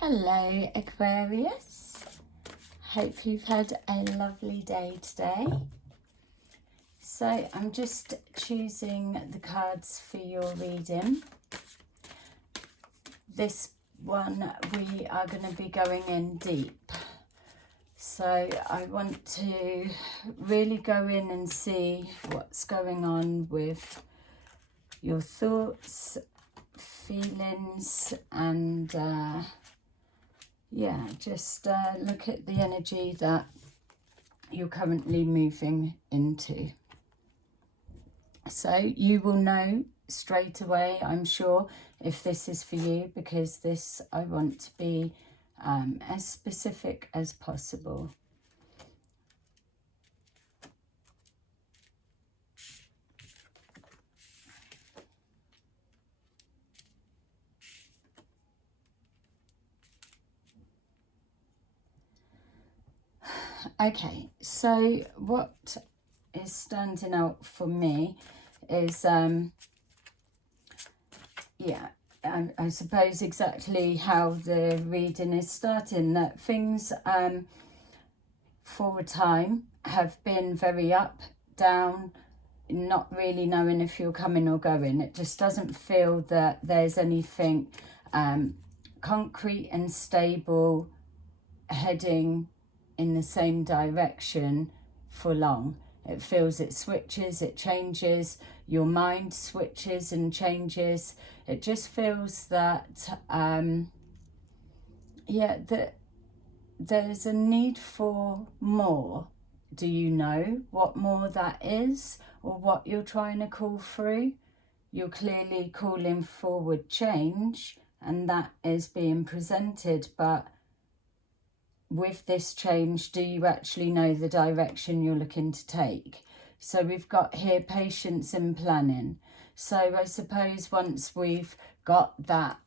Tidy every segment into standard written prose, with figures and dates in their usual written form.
Hello Aquarius, hope you've had a lovely day today. So I'm just choosing the cards for your reading. This one we are going to be going in deep. So I want to really go in and see what's going on with your thoughts, feelings, and just look at the energy that you're currently moving into. So you will know straight away, I'm sure, if this is for you, because this I want to be as specific as possible. Okay, so what is standing out for me is, I suppose exactly how the reading is starting, that things for a time have been very up, down, not really knowing if you're coming or going. It just doesn't feel that there's anything concrete and stable heading in the same direction for long. It feels it switches, it changes, your mind switches and changes. It just feels that that there's a need for more. Do you know what more that is, or what you're trying to call through? You're clearly calling forward change, and that is being presented, but with this change, do you actually know the direction you're looking to take? So we've got here patience and planning. So I suppose once we've got that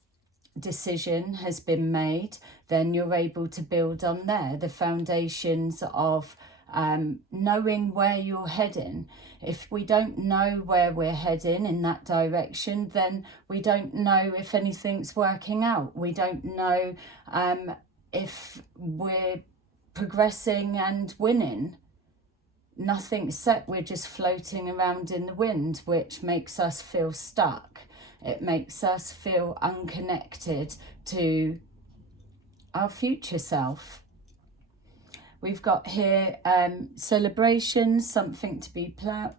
decision has been made, then you're able to build on there, the foundations of knowing where you're heading. If we don't know where we're heading in that direction, then we don't know if anything's working out. We don't know if we're progressing and winning. Nothing's set, we're just floating around in the wind, which makes us feel stuck. It makes us feel unconnected to our future self. We've got here celebrations, something to be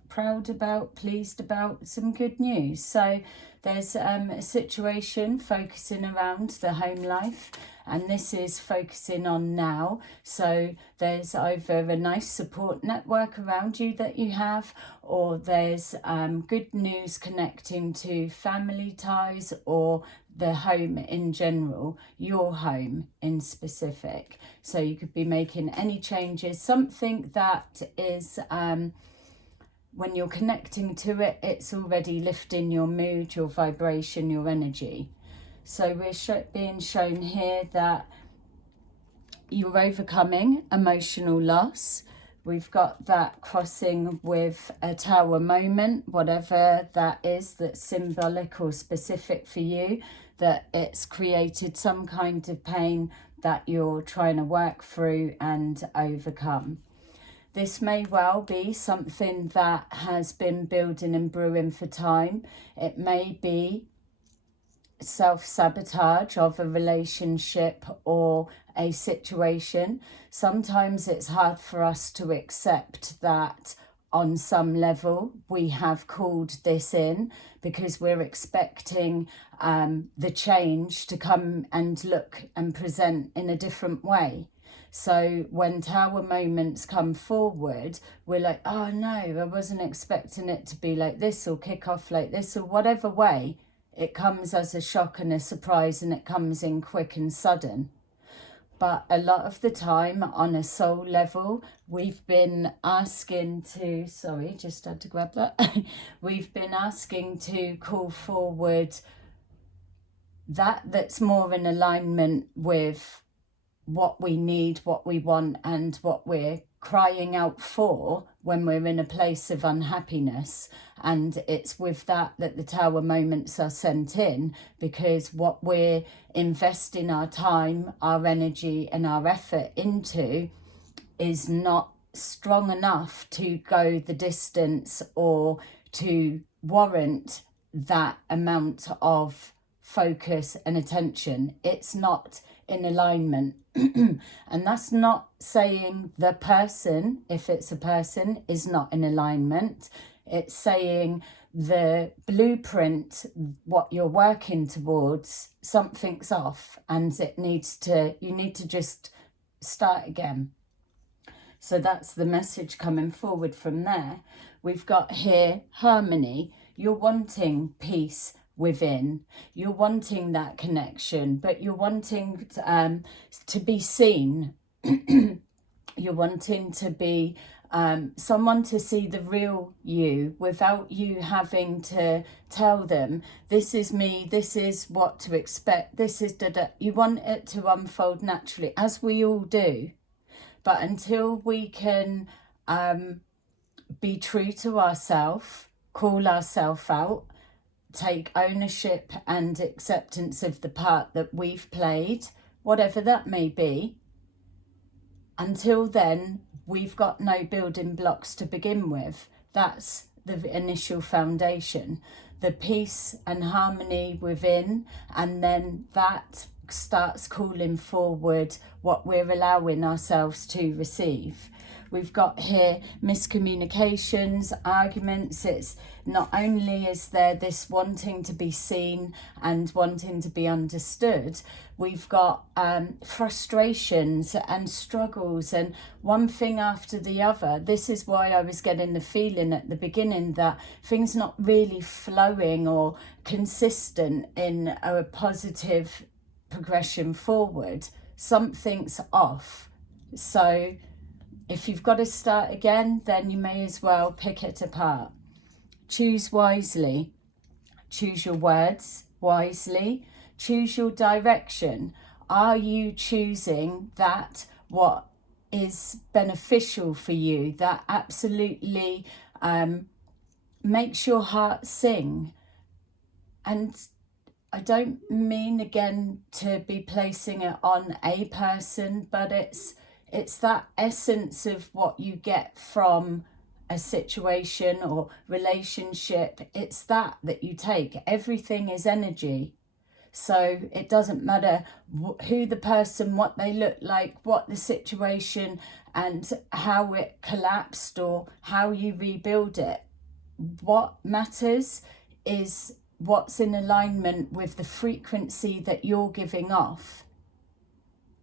proud about, pleased about, some good news. So there's a situation focusing around the home life, and this is focusing on now. So there's either a nice support network around you that you have, or there's good news connecting to family ties or the home in general, your home in specific. So you could be making any changes, something that is when you're connecting to it, it's already lifting your mood, your vibration, your energy. So we're being shown here that you're overcoming emotional loss. We've got that crossing with a tower moment, whatever that is, that's symbolic or specific for you, that it's created some kind of pain that you're trying to work through and overcome. This may well be something that has been building and brewing for time. It may be self-sabotage of a relationship or a situation. Sometimes it's hard for us to accept that on some level we have called this in, because we're expecting the change to come and look and present in a different way. So when tower moments come forward, we're like, oh no, I wasn't expecting it to be like this, or kick off like this, or whatever way. It comes as a shock and a surprise, and it comes in quick and sudden. But a lot of the time, on a soul level, we've been asking to, sorry, just had to grab that. We've been asking to call forward that's more in alignment with what we need, what we want, and what we're crying out for when we're in a place of unhappiness. And it's with that the Tower moments are sent in, because what we're investing our time, our energy and our effort into is not strong enough to go the distance or to warrant that amount of focus and attention. It's not in alignment. And that's not saying the person, if it's a person, is not in alignment. It's saying the blueprint, what you're working towards, something's off, and you need to just start again. So that's the message coming forward from there. We've got here harmony. You're wanting peace within. You're wanting that connection, but you're wanting to be seen. You're wanting to be someone to see the real you without you having to tell them, this is me, this is what to expect, this is da-da. You want it to unfold naturally, as we all do. But until we can be true to ourselves, call ourselves out, take ownership and acceptance of the part that we've played, whatever that may be, until then, we've got no building blocks to begin with. That's the initial foundation, the peace and harmony within, and then that starts calling forward what we're allowing ourselves to receive. We've got here miscommunications, arguments. It's not only is there this wanting to be seen and wanting to be understood, we've got frustrations and struggles and one thing after the other. This is why I was getting the feeling at the beginning that things not really flowing or consistent in a positive progression forward. Something's off. So if you've got to start again, then you may as well pick it apart. Choose wisely. Choose your words wisely. Choose your direction. Are you choosing that what is beneficial for you, that absolutely makes your heart sing? And I don't mean, again, to be placing it on a person, but it's that essence of what you get from a situation or relationship. It's that you take. Everything is energy. So it doesn't matter who the person, what they look like, what the situation and how it collapsed or how you rebuild it. What matters is what's in alignment with the frequency that you're giving off.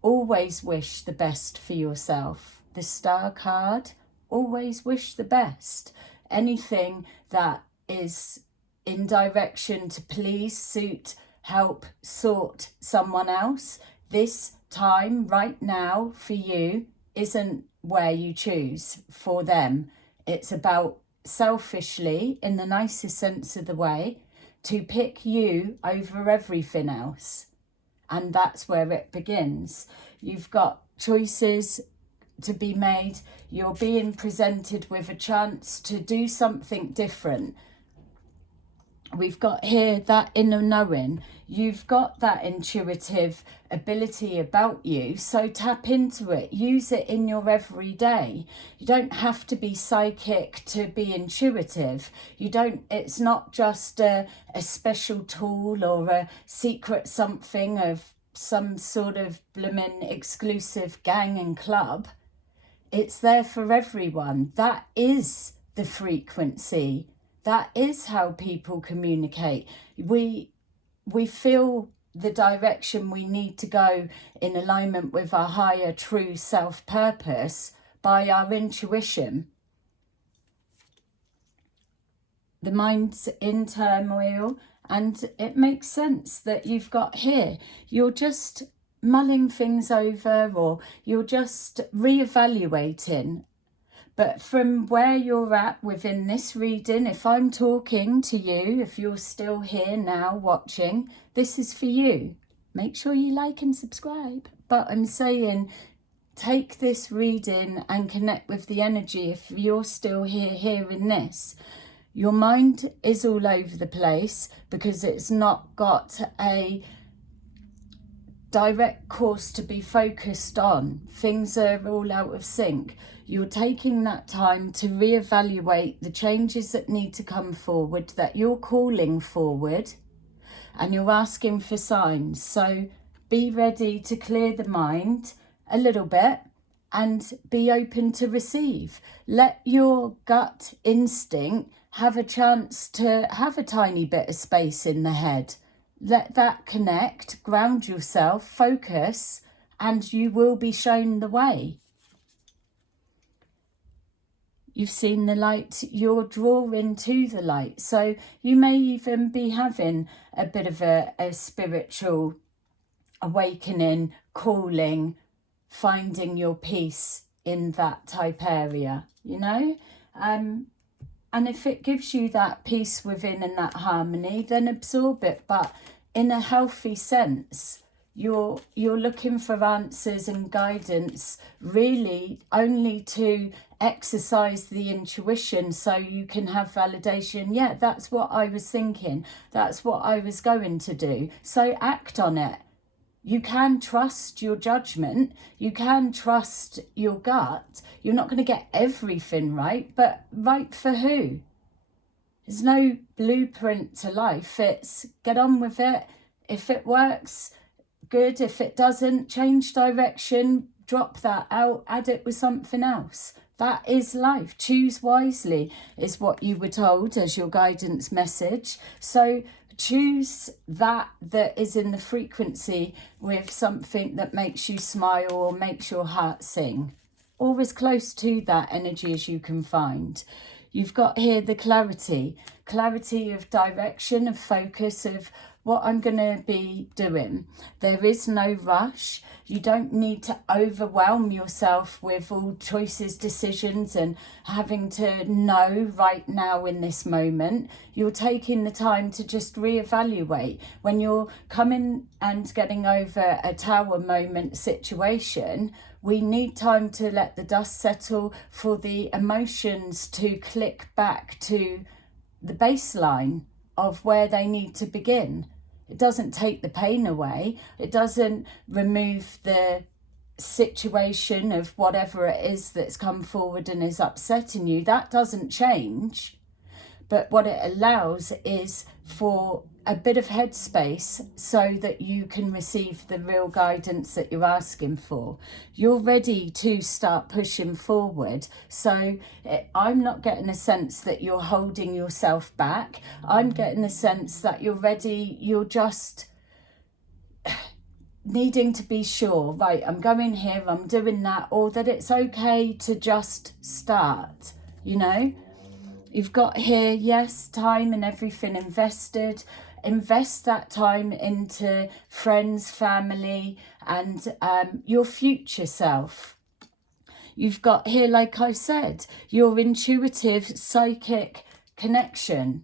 Always wish the best for yourself. The Star card, always wish the best. Anything that is in direction to please, suit, help, sort someone else, this time right now for you isn't where you choose for them. It's about selfishly, in the nicest sense of the way, to pick you over everything else. And that's where it begins. You've got choices to be made. You're being presented with a chance to do something different. We've got here that inner knowing. You've got that intuitive ability about you, so tap into it. Use it in your everyday. You don't have to be psychic to be intuitive. It's not just a special tool or a secret something of some sort of blooming exclusive gang and club. It's there for everyone. That is the frequency. That is how people communicate. We feel the direction we need to go in alignment with our higher true self-purpose by our intuition. The mind's in turmoil, and it makes sense that you've got here. You're just mulling things over, or you're just reevaluating. But from where you're at within this reading, if I'm talking to you, if you're still here now watching, this is for you. Make sure you like and subscribe. But I'm saying take this reading and connect with the energy. If you're still here hearing this, your mind is all over the place because it's not got a direct course to be focused on. Things are all out of sync. You're taking that time to reevaluate the changes that need to come forward, that you're calling forward, and you're asking for signs. So be ready to clear the mind a little bit and be open to receive. Let your gut instinct have a chance to have a tiny bit of space in the head. Let that connect, ground yourself, focus, and you will be shown the way. You've seen the light, you're drawing to the light. So you may even be having a bit of a spiritual awakening, calling, finding your peace in that type area, you know? And if it gives you that peace within and that harmony, then absorb it. But in a healthy sense, you're looking for answers and guidance really only to exercise the intuition so you can have validation. Yeah, that's what I was thinking. That's what I was going to do. So act on it. You can trust your judgment. You can trust your gut. You're not going to get everything right, but right for who? There's no blueprint to life. It's get on with it. If it works, good. If it doesn't, change direction, drop that out, add it with something else. That is life. Choose wisely is what you were told as your guidance message. So choose that is in the frequency with something that makes you smile or makes your heart sing, or as close to that energy as you can find. You've got here the clarity of direction, of focus, of what I'm going to be doing. There is no rush. You don't need to overwhelm yourself with all choices, decisions, and having to know right now in this moment. You're taking the time to just reevaluate. When you're coming and getting over a tower moment situation, we need time to let the dust settle, for the emotions to click back to the baseline of where they need to begin. It doesn't take the pain away. It doesn't remove the situation of whatever it is that's come forward and is upsetting you. That doesn't change. But what it allows is for a bit of headspace so that you can receive the real guidance that you're asking for. You're ready to start pushing forward. So I'm not getting a sense that you're holding yourself back. I'm getting the sense that you're ready. You're just needing to be sure, right, I'm going here, I'm doing that, or that it's okay to just start, you know? You've got here, yes, time and everything invested. Invest that time into friends, family, and your future self. You've got here, like I said, your intuitive psychic connection.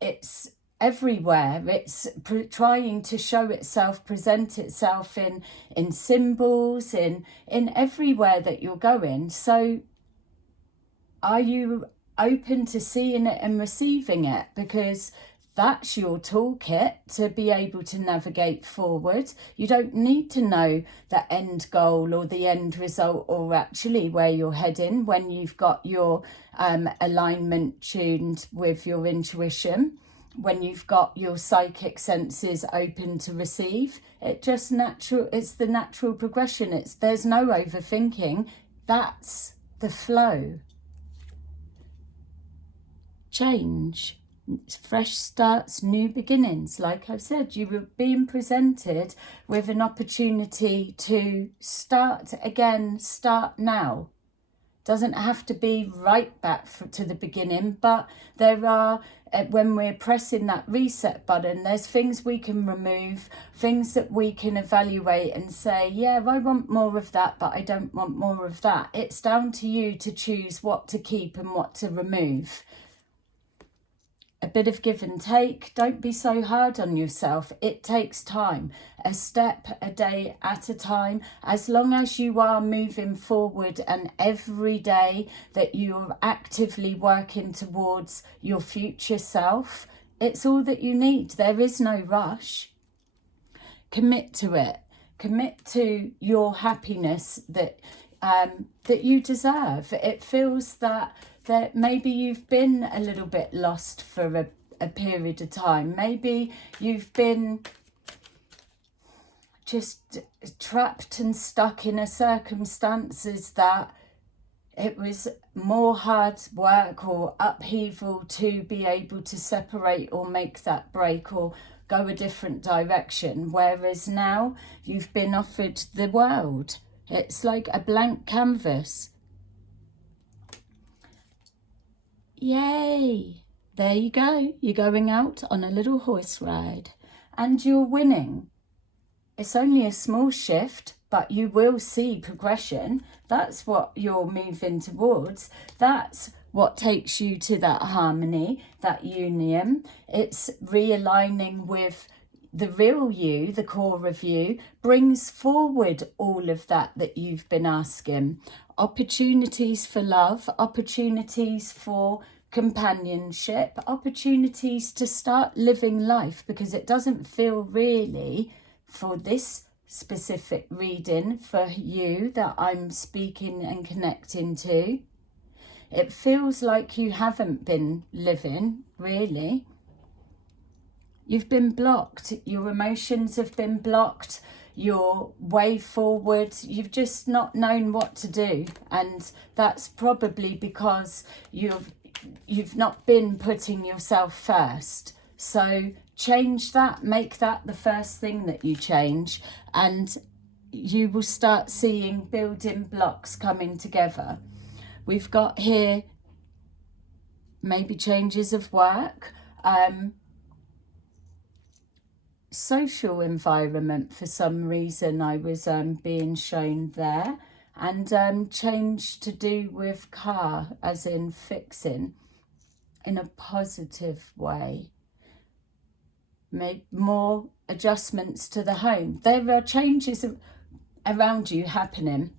It's everywhere. It's trying to show itself, present itself in symbols, in everywhere that you're going. So are you open to seeing it and receiving it? Because that's your toolkit to be able to navigate forward. You don't need to know the end goal or the end result, or actually where you're heading, when you've got your alignment tuned with your intuition, when you've got your psychic senses open to receive. It's the natural progression. There's no overthinking. That's the flow. Change, fresh starts, new beginnings. Like I've said, you were being presented with an opportunity to start again, start now. Doesn't have to be right back to the beginning, but there are, when we're pressing that reset button, there's things we can remove, things that we can evaluate and say, yeah, I want more of that, but I don't want more of that. It's down to you to choose what to keep and what to remove. a bit of give and take. Don't be so hard on yourself. It takes time, a step a day at a time. As long as you are moving forward and every day that you're actively working towards your future self, it's all that you need. There is no rush. Commit to it. Commit to your happiness that you deserve. It feels that maybe you've been a little bit lost for a period of time. Maybe you've been just trapped and stuck in a circumstances that it was more hard work or upheaval to be able to separate or make that break or go a different direction. Whereas now you've been offered the world. It's like a blank canvas. Yay! There you go. You're going out on a little horse ride and you're winning. It's only a small shift, but you will see progression. That's what you're moving towards. That's what takes you to that harmony, that union. It's realigning with the real you, the core of you, brings forward all of that you've been asking. Opportunities for love, opportunities for companionship, opportunities to start living life, because it doesn't feel really, for this specific reading for you that I'm speaking and connecting to, it feels like you haven't been living, really. You've been blocked. Your emotions have been blocked. Your way forward, you've just not known what to do. And that's probably because you've not been putting yourself first. So change that. Make that the first thing that you change. And you will start seeing building blocks coming together. We've got here maybe changes of work, social environment for some reason I was being shown there, and change to do with car, as in fixing, in a positive way. Maybe more adjustments to the home. There are changes around you happening.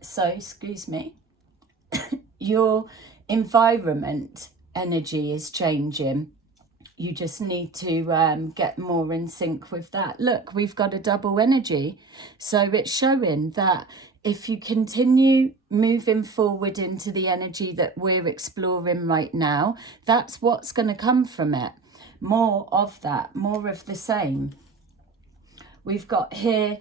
So, excuse me. Your environment energy is changing. You just need to get more in sync with that. Look, we've got a double energy. So it's showing that if you continue moving forward into the energy that we're exploring right now, that's what's going to come from it. More of that, more of the same. We've got here,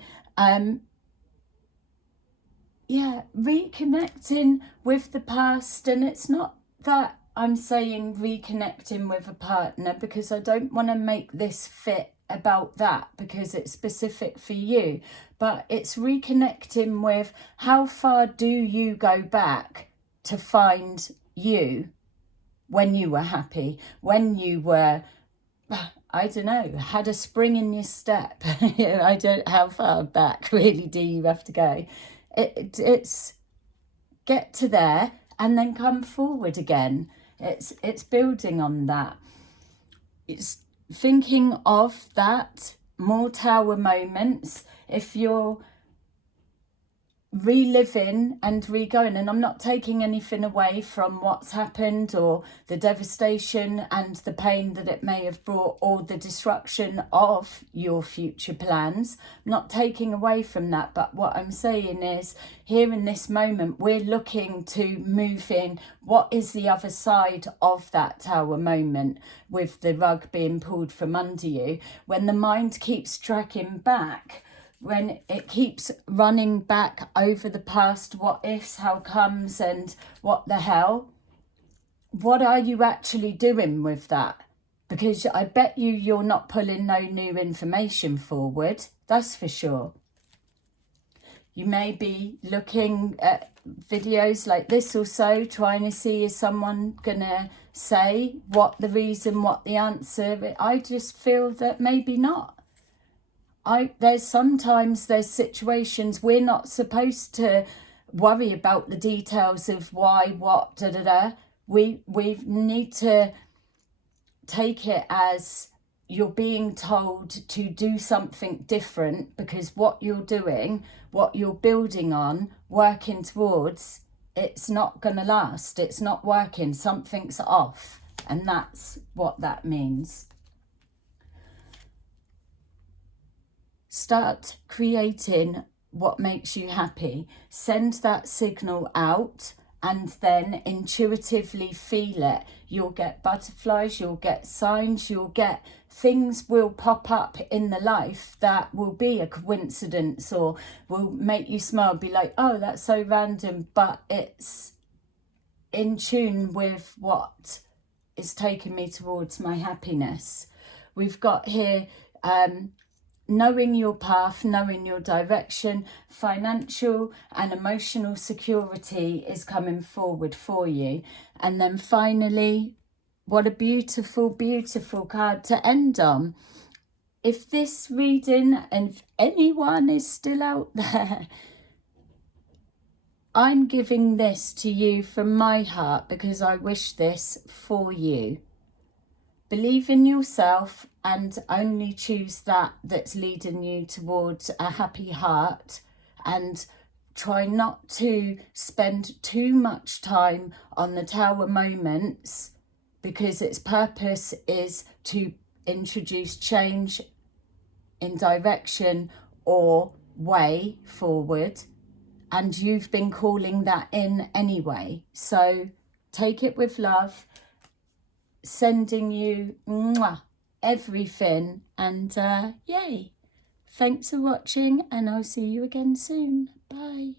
reconnecting with the past. And it's not that I'm saying reconnecting with a partner, because I don't want to make this fit about that, because it's specific for you. But it's reconnecting with how far do you go back to find you when you were happy, when you were, I don't know, had a spring in your step. How far back really do you have to go? It's get to there and then come forward again. It's building on that. It's thinking of that, more tower moments. If you're reliving and re-going, and I'm not taking anything away from what's happened or the devastation and the pain that it may have brought, or the destruction of your future plans, I'm not taking away from that. But what I'm saying is, here in this moment, we're looking to move in what is the other side of that tower moment, with the rug being pulled from under you. When the mind keeps tracking back, when it keeps running back over the past, what ifs, how comes, and what the hell, what are you actually doing with that? Because I bet you're not pulling no new information forward, that's for sure. You may be looking at videos like this or so, trying to see, is someone gonna say what the reason, what the answer. I just feel that maybe not. There's situations we're not supposed to worry about the details of why, what, We need to take it as you're being told to do something different, because what you're doing, what you're building on, working towards, it's not going to last. It's not working. Something's off. And that's what that means. Start creating what makes you happy. Send that signal out and then intuitively feel it. You'll get butterflies, you'll get signs, you'll get things will pop up in the life that will be a coincidence or will make you smile, be like, oh, that's so random, but it's in tune with what is taking me towards my happiness. We've got here knowing your path, knowing your direction, financial and emotional security is coming forward for you. And then finally, what a beautiful, beautiful card to end on. If this reading, and if anyone is still out there, I'm giving this to you from my heart because I wish this for you. Believe in yourself and only choose that that's leading you towards a happy heart, and try not to spend too much time on the tower moments, because its purpose is to introduce change in direction or way forward, and you've been calling that in anyway. So take it with love. Sending you everything, and yay. Thanks for watching, and I'll see you again soon. Bye.